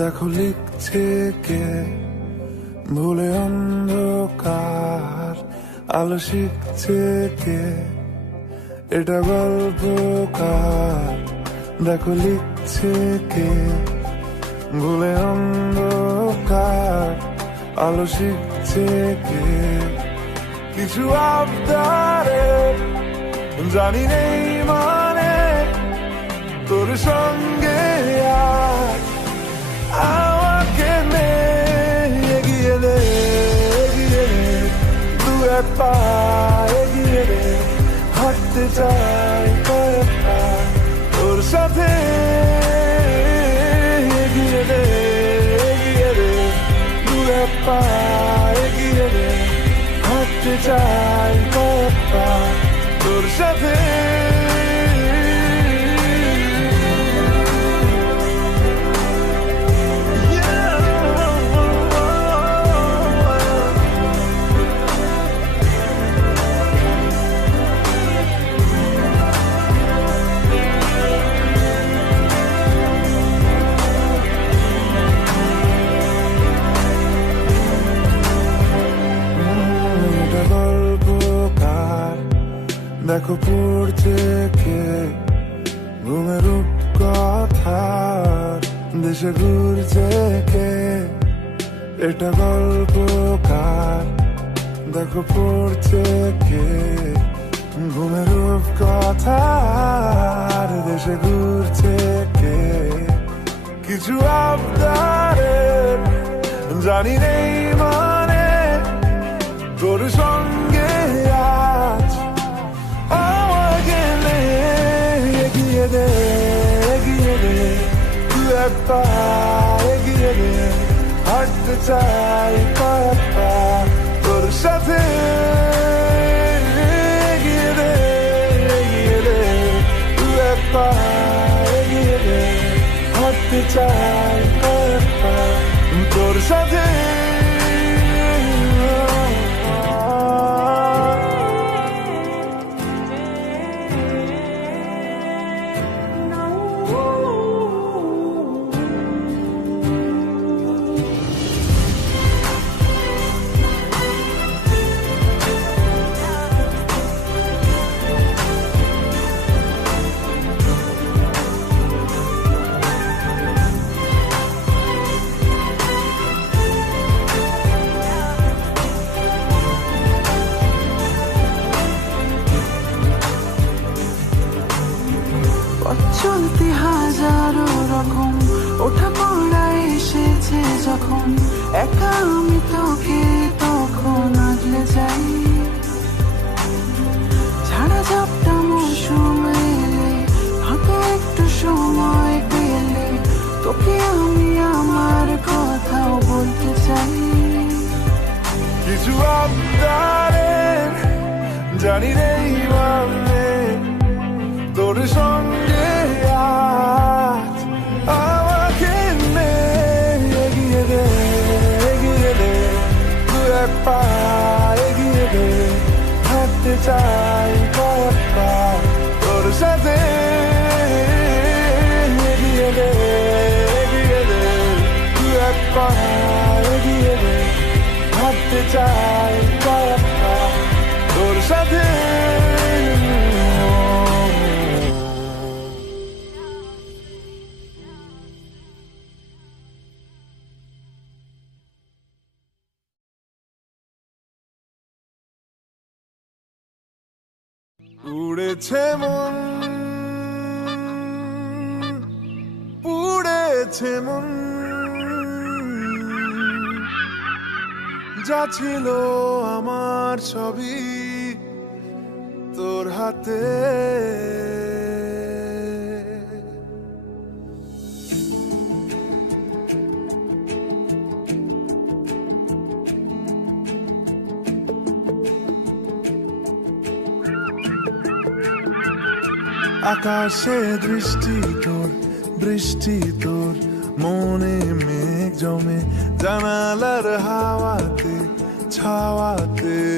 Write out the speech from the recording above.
দেখো লিখছে কে ভুলে অন্ধকার, আলো শিখছে কে এটা গল্পকার। দেখো লিখছে কে ভুলে অন্ধকার, আলো শিখছে কে কিছু আবদারে জানি নেই মানে তোর সঙ্গে আজ আমাকে নে এগিয়ে দে, এগিয়ে দে দু এক পা এগিয়ে দে, হাঁটতে চাই কয়েক পা তোর সাথে এগিয়ে দে, এগিয়ে দে দু এক পা এগিয়ে দে, হাঁটতে চাই কয়েক পা তোর সাথে। দেখো পড়ছে কে ঘুমের কথার, দেশে ঘুরছে কে এটা গল্পকার। দেখো পড়ছে কে ঘুমের কথার, দেশে ঘুরছে কে কিছু আবদারে জানি নেই মানে তোর সঙ্গে আজ আমাকে নে এগিয়ে দে, এগিয়ে দে দু এক পা এগিয়ে দে, হাঁটতে চাই কয়েক পা তোর সাথে এগিয়ে দে, এগিয়ে দে দু এক পা এগিয়ে দে, হাঁটতে চাই কয়েক পা তোর সাথে। চলতে হাজারো রকম ওঠা পড়া এসেছে যখন, একা আমি তোকে তখন আগলে যাই। ঝাড়া ঝাপটা মৌসুম এলে, ফাঁকা একটু সময় পেলে তোকে আমি আমার কথাও বলতে চাই। কিছু আবদারে জানি নেই মানে তোর সঙ্গে আজ আমাকে নে এগিয়ে দে, এগিয়ে দে দু এক পা এগিয়ে দে, হাঁটতে চাই কয়েক পা তোর সাথে এগিয়ে দে, এগিয়ে দে দু এক পা এগিয়ে দে, হাঁটতে চাই কয়েক পা তোর সাথে। উড়েছে মন, পুড়েছে মন, যা ছিল আমার সবই তোর হাতে। আকাশে দৃষ্টি তোর, বৃষ্টি তোর, মনে মেঘ জমে জানালার হাওয়াতে ছাওয়াতে।